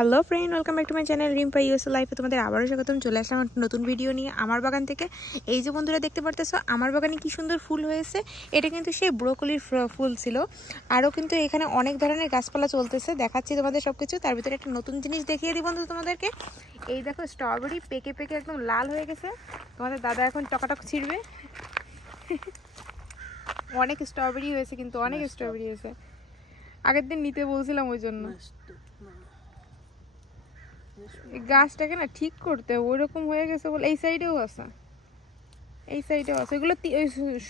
Hello friend, welcome back to my channel Rimpa US লাইফে তোমাদের আবারও স্বাগতম। চলে আসলাম নতুন ভিডিও নিয়ে আমার বাগান থেকে। এই যে বন্ধুরা দেখতে পারতেছো আমার বাগানে কি সুন্দর ফুল হয়েছে। এটা কিন্তু সেই ব্রোকলির ফুল ছিল। আরও কিন্তু এখানে অনেক ধরনের গাছপালা চলতেছে, দেখাচ্ছি তোমাদের সব কিছু। তার ভিতরে একটা নতুন জিনিস দেখিয়ে দিই বন্ধু তোমাদেরকে। এই দেখো স্ট্রবেরি পেকে পেকে একদম লাল হয়ে গেছে। তোমাদের দাদা এখন টকাটক ছিঁড়বে। অনেক স্ট্রবেরি হয়েছে, কিন্তু অনেক স্ট্রবেরি হয়েছে। আগের দিন নিতে বলছিলাম, ওই জন্য গাছটাকে না ঠিক করতে ওই রকম হয়ে গেছে বলে। এই সাইডেও আছে, এই সাইডেও আছে। এগুলো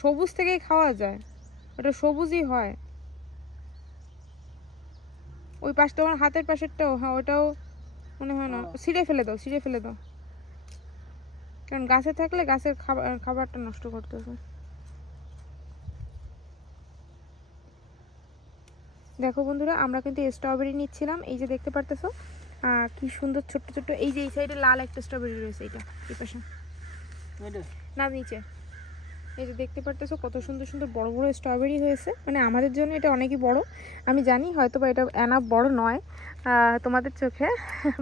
সবুজ থেকেই খাওয়া যায়, ওটা সবুজই হয়। ওই পাশটা আমার হাতের পাশেরটাও, হ্যাঁ ওটাও মনে হয় না। ছিঁড়ে ফেলে দাও, ছিঁড়ে ফেলে দাও, কারণ গাছে থাকলে গাছের খাবারটা নষ্ট করতেছে। দেখো বন্ধুরা, আমরা কিন্তু স্ট্রবেরি নিচ্ছিলাম। এই যে দেখতে পারতেছো কি সুন্দর ছোট্ট ছোট্ট। এই যে এই সাইডে লাল একটা স্ট্রবেরি রয়েছে, এইটা এই পাশে না, নিচে। এই যে দেখতে পারতেছো কত সুন্দর সুন্দর বড় বড় স্ট্রবেরি হয়েছে। মানে আমাদের জন্য এটা অনেকই বড়, আমি জানি হয়তো বা এটা এনাফ বড় নয় তোমাদের চোখে,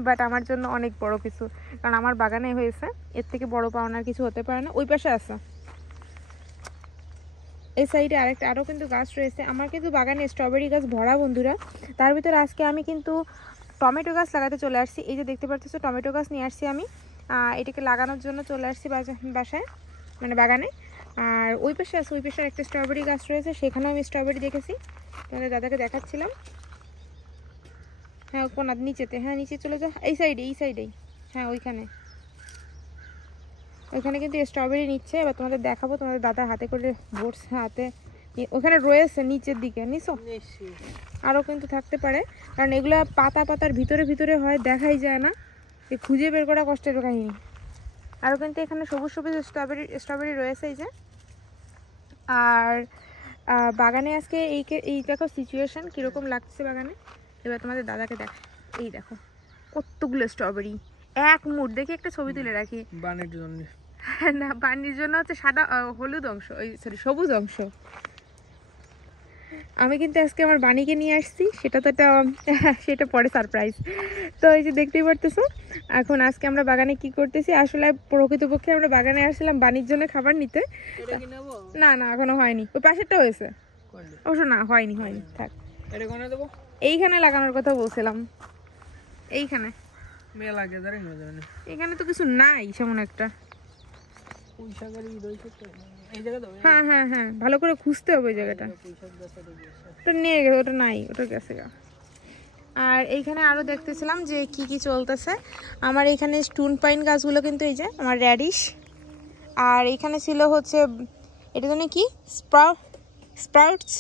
বাট আমার জন্য অনেক বড় কিছু, কারণ আমার বাগানে হয়েছে। এর থেকে বড় পাওনার কিছু হতে পারে না। ওই পাশে আছে, এই সাইডে আরও কিন্তু গাছ রয়েছে। আমার কিন্তু বাগানে স্ট্রবেরি গাছ ভরা বন্ধুরা। তার ভিতরে আজকে আমি কিন্তু টমেটো গাছ লাগাতে চলে আসছি। এই যে দেখতে পাচ্ছ টমেটো গাছ নিয়ে আসছি আমি, এটাকে লাগানোর জন্য চলে আসছি বাসায়, মানে বাগানে। আর ওই পাশে আছে, ওই পাশে একটা স্ট্রবেরি গাছ রয়েছে, সেখানেও আমি স্ট্রবেরি দেখেছি, তোমাদের দাদাকে দেখাচ্ছিলাম। হ্যাঁ কোন নিচেতে, হ্যাঁ নিচে চলে যাও। এই সাইডে, এই সাইডেই, হ্যাঁ ওইখানে কিন্তু স্ট্রবেরি নিচ্ছে। এবার তোমাদের দেখাবো, তোমাদের দাদা হাতে করে ভোটস হাতে ওখানে রয়েছে নিচের দিকে। নিছো আরও কিন্তু থাকতে পারে, কারণ এগুলো পাতার ভিতরে ভিতরে হয়, দেখাই যায় না, খুঁজে বের করা কষ্টের কাহিনী। আরও কিন্তু এখানে সবুজ সবুজ স্ট্রবেরি রয়েছে। এই যে আর বাগানে আজকে এই দেখো সিচুয়েশন কীরকম লাগছে বাগানে। এবার তোমাদের দাদাকে দেখায়। এই দেখো কতগুলো স্ট্রবেরি, এক মুঠ। দেখি একটা ছবি তুলে রাখি বানির জন্য। না, বানির জন্য হচ্ছে সাদা হলুদ অংশ, ওই সরি সবুজ অংশ। আমি কিন্তু আজকে আমার বানিকে নিয়ে আসছি, সেটা পরে সারপ্রাইজ। তো এই যে দেখতেই পারতেছো, এখন আজকে আমরা বাগানে কি করতেছি। আসলে প্রকৃতপক্ষে আমরা বাগানে আসলাম বানির জন্য খাবার নিতে। না না এখনো হয়নি, ওই পাশেরটা হয়েছে অবশ্য। না হয়নি থাক। এইখানে লাগানোর কথা বলছিলাম, এইখানে। এখানে তো কিছু নাই সেমন একটা। হ্যাঁ হ্যাঁ হ্যাঁ, ভালো করে খুঁজতে হবে ওই জায়গাটা। ওটা নিয়ে গেছে, ওটা নাই, ওটা গেছে গা। আর এইখানে আরও দেখতেছিলাম যে কি কি চলতেছে। আমার এইখানে স্টুন পাইন গাছগুলো কিন্তু এই যে আমার র্যাডিশ। আর এইখানে ছিল হচ্ছে এটা জন্য কি স্প্রাউটস।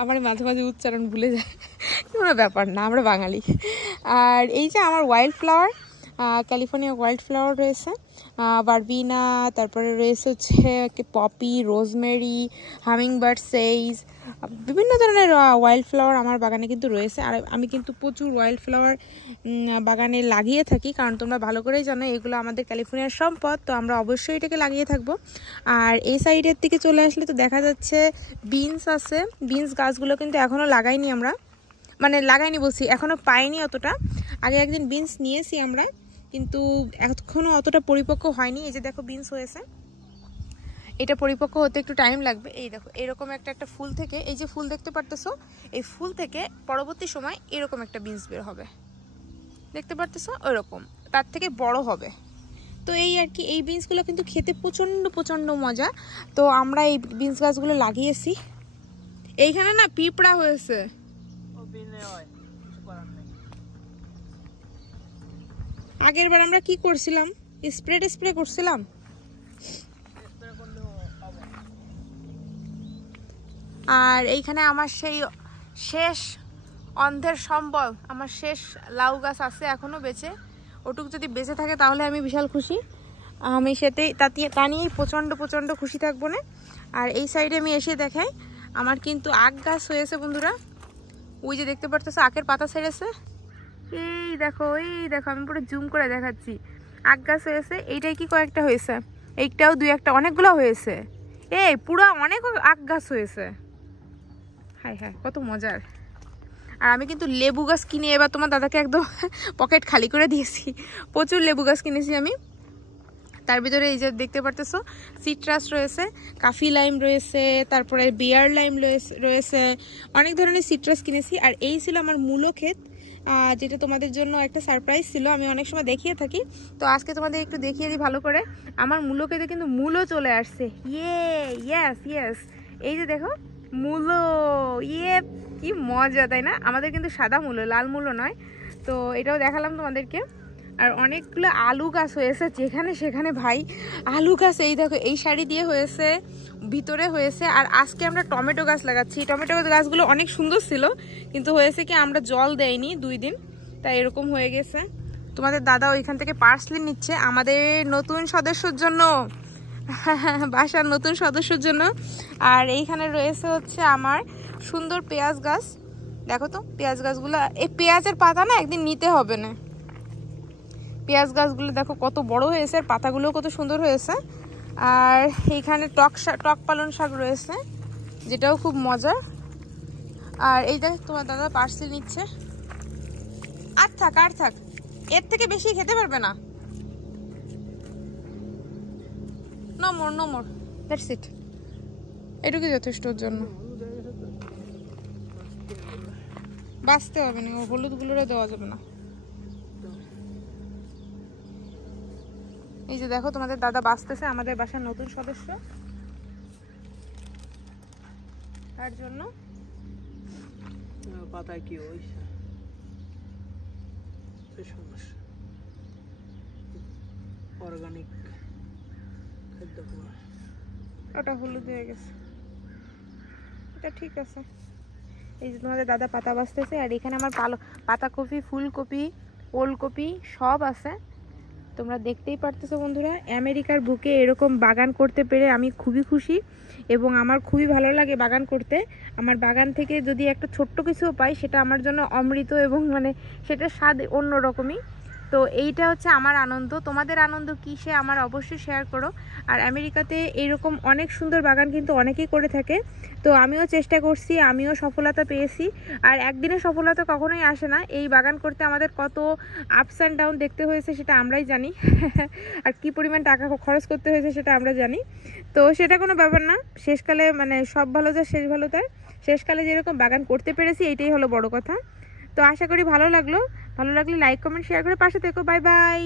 আমার মাঝে মাঝে উচ্চারণ ভুলে যায়, কোনো ব্যাপার না, আমরা বাঙালি। আর এই যে আমার wild flower, California wild flower রয়েছে, বারবিনা, তারপরে রয়েছে হচ্ছে পপি, রোজমেরি, হামিংবার্ড সেইজ, বিভিন্ন ধরনের ওয়াইল্ড ফ্লাওয়ার আমার বাগানে কিন্তু রয়েছে। আর আমি কিন্তু প্রচুর ওয়াইল্ড ফ্লাওয়ার বাগানে লাগিয়ে থাকি, কারণ তোমরা ভালো করেই জানো এগুলো আমাদের ক্যালিফোর্নিয়ার সম্পদ, তো আমরা অবশ্যই এটাকে লাগিয়ে থাকবো। আর এই সাইডের দিকে চলে আসলে তো দেখা যাচ্ছে বিনস আছে। বিনস গাছগুলো কিন্তু এখনও লাগাইনি আমরা, মানে লাগাইনি বলছি, এখনও পাইনি অতটা। আগে একদিন বিনস নিয়েছি আমরা, কিন্তু এখনও অতটা পরিপক্ক হয়নি। এই যে দেখো বিনস হয়েছে, এটা পরিপক্ক হতে একটু টাইম লাগবে। এই দেখো এরকম একটা ফুল থেকে, এই যে ফুল দেখতে পারতেছো, এই ফুল থেকে পরবর্তী সময় এরকম একটা বিনস বের হবে, দেখতে পারতেছো, ওইরকম তার থেকে বড় হবে। তো এই আর কি, এই বিনসগুলো কিন্তু খেতে প্রচণ্ড মজা। তো আমরা এই বিনস গাছগুলো লাগিয়েছি। এইখানে না পিঁপড়া হয়েছে, আগের বার আমরা কি করছিলাম, স্প্রে করছিলাম। আর এইখানে আমার সেই শেষ অন্ধের সম্বল, আমার শেষ লাউ গাছ আছে এখনো বেঁচে। ওটুক যদি বেঁচে থাকে তাহলে আমি বিশাল খুশি। আমি তা নিয়েই প্রচণ্ড খুশি থাকবো না। আর এই সাইডে আমি এসে দেখাই, আমার কিন্তু আখ গাছ হয়েছে বন্ধুরা। ওই যে দেখতে পারতেছো আখের পাতা ছেড়েছে, এই দেখো আমি পুরো জুম করে দেখাচ্ছি। আখ গাছ হয়েছে, এইটাই কি কয়েকটা হয়েছে, এইটাও দুই একটা, অনেকগুলো হয়েছে। এই পুরো অনেক আখ গাছ হয়েছে। হায় হায় কত মজার। আর আমি কিন্তু লেবু গাছ কিনে এবার তোমার দাদাকে একদম পকেট খালি করে দিয়েছি। প্রচুর লেবু গাছ কিনেছি আমি। তার ভিতরে এই যে দেখতে পারতেছো সিট্রাস রয়েছে, কাফি লাইম রয়েছে, তারপরে বিয়ার লাইম রয়েছে, অনেক ধরনের সিট্রাস কিনেছি। আর এই ছিল আমার মূলো ক্ষেত, যেটা তোমাদের জন্য একটা সারপ্রাইজ ছিল, আমি অনেক সময় দেখিয়ে থাকি। তো আজকে তোমাদের একটু দেখিয়ে দিই ভালো করে। আমার মূলো ক্ষেতে কিন্তু মূলো চলে আসছে। ইয়েস, এই যে দেখো মূলো, কি মজা তাই না? আমাদের কিন্তু সাদা মূলো, লাল মূলো নয়। তো এটাও দেখালাম তোমাদেরকে। আর অনেকগুলো আলু গাছ হয়েছে যেখানে সেখানে ভাই আলু গাছ। এই দেখো এই শাড়ি দিয়ে হয়েছে, ভিতরে হয়েছে। আর আজকে আমরা টমেটো গাছ লাগাচ্ছি। টমেটো গাছগুলো অনেক সুন্দর ছিল, কিন্তু হয়েছে কি আমরা জল দেইনি 2 দিন, তাই এরকম হয়ে গেছে। তোমাদের দাদা ওইখান থেকে পার্সলি নিচ্ছে আমাদের নতুন সদস্যর জন্য, বাসার নতুন সদস্যর জন্য। আর এইখানে রয়েছে হচ্ছে আমার সুন্দর পেঁয়াজ গাছ। দেখো তো পেঁয়াজ গাছগুলো, এই পেঁয়াজের পাতা না একদিন নিতে হবে না। পেঁয়াজ গাছগুলো দেখো কত বড় হয়েছে, আর পাতাগুলোও কত সুন্দর হয়েছে। আর এইখানে টক পালং শাক রয়েছে, যেটাও খুব মজা। আর এই দেখ তোমার দাদা পার্সেল নিচ্ছে। আর থাক, এর থেকে বেশি খেতে পারবে না। নো মোর, দ্যাটস ইট, এটুকুই যথেষ্ট ওর জন্য। বাঁচতে হবে না, ও হলুদগুলোরও দেওয়া যাবে না। এই যে দেখো তোমাদের দাদা বাঁচতেছে, আমাদের বাসার নতুন সদস্য, তার জন্য। পাতায় কি হইছে? অর্গানিক খাদ্য, ওটা হলুদ হয়ে গেছে, এটা ঠিক আছে। এই যে তোমাদের দাদা পাতা বাঁচতেছে। আর এখানে আমার পাতাকপি, ফুলকপি, ওলকপি সব আছে, তোমরা দেখতেই পারতেছো বন্ধুরা। আমেরিকার বুকে এরকম বাগান করতে পেরে আমি খুবই খুশি, এবং আমার খুবই ভালো লাগে বাগান করতে। আমার বাগান থেকে যদি একটা ছোট্ট কিছুও পাই সেটা আমার জন্য অমৃত, এবং মানে সেটা স্বাদ অন্যরকমই। তো এইটা হচ্ছে আমার আনন্দ। তোমাদের আনন্দ কী সে আমার অবশ্যই শেয়ার করো। আর আমেরিকাতে এইরকম অনেক সুন্দর বাগান কিন্তু অনেকেই করে থাকে। তো আমিও চেষ্টা করছি, আমিও সফলতা পেয়েছি। আর একদিনে সফলতা কখনোই আসে না। এই বাগান করতে আমাদের কত আপস অ্যান্ড ডাউন দেখতে হয়েছে সেটা আমরাই জানি, আর কি পরিমাণ টাকা খরচ করতে হয়েছে সেটা আমরা জানি। তো সেটা কোনো ব্যাপার না, শেষকালে মানে সব ভালো যা শেষ ভালো তার। শেষকালে যেরকম বাগান করতে পেরেছি এইটাই হলো বড় কথা। তো আশা করি ভালো লাগলে লাইক কমেন্ট শেয়ার করে পাশে থেকো। Bye bye.